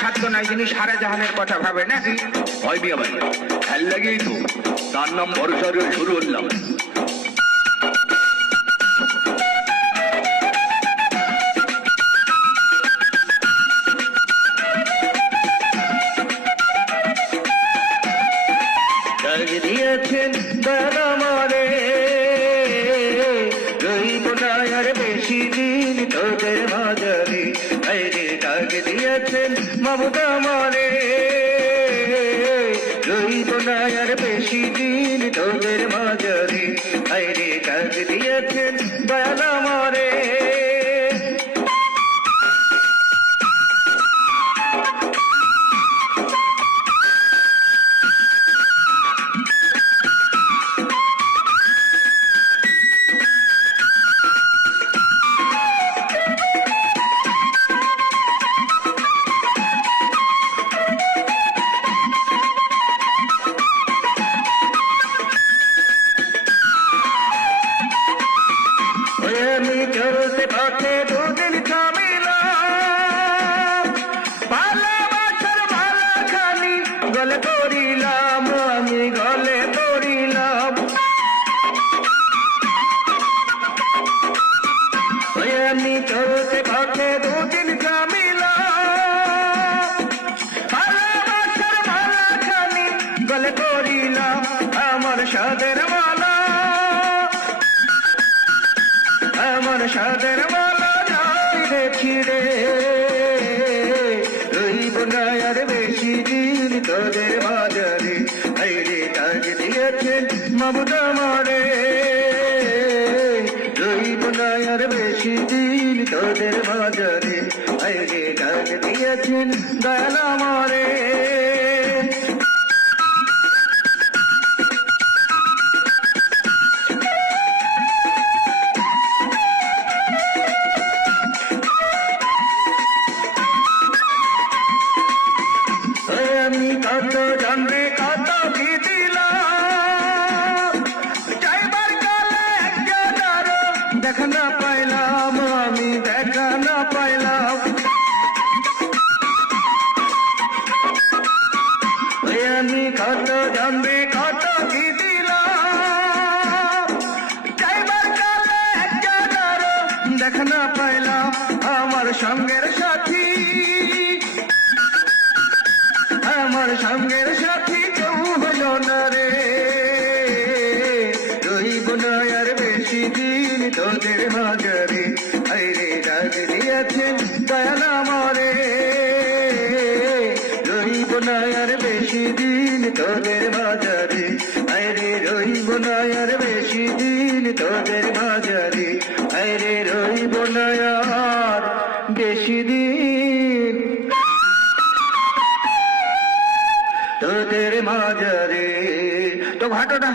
সাধ্য নাই, যিনি সারা জাহানের কথা ভাবে নাকি? হয় বিয়া ভাই, খেল লাগেই তো তার নাম ভরসা দিয়ে শুরু করলাম। দিয়েছেন আমারে, রইব না আর বেশি দিন তোদের মাঝারে। আইরে ডাক দিয়েছেন মাবুদ আমারে, রইব না আর বেশি দিন তোদের মাঝারে। আইরে ডাক দিয়েছেন দয়াল আমারে। আমি চলতে পথে দুদিন থামিলাম, ভালোবাসার মালা খানি গলে পড়িলাম, আমি গলে পড়িলাম। আমি চলতে পথে দুদিন থামিলাম, ভালোবাসার মালা খানি গলে পড়িলাম, আমার সাদের মালা, আমার সাদের মালা যাই দেখি রে। রইব না আর বেশি দিন তোদের বাজারে। আইরে ডাক দিয়েছেন মাবুদ আমারে, রইব না আর বেশি দিন তোদের বাজারে। আইরে ডাক দিয়েছেন দয়াল আমারে। আমি কত জানবে কত কি দিলাম, যাইবার কালে একজনারও দেখা না পাইলাম, আমি দেখা না পাইলাম। আমি কত জানবে কত কি দিলাম, যাইবার কালে একজনারও দেখা না পাইলাম, আমার সঙ্গের সাথী, আমার সঙ্গের সাথী কেউ হইল না রে। রইব না আর বেশি দিন তোদের মাঝারে। আইরে ডাক দিয়েছেন দয়াল আমারে, রইব না আর বেশি দিন তোদের মাঝারে। আইরে রইব না আর বেশি দিন তোদের মাঝারে। আইরে রইব না আর বেশি দিন তোদের মাঝারে। তো ঘটনা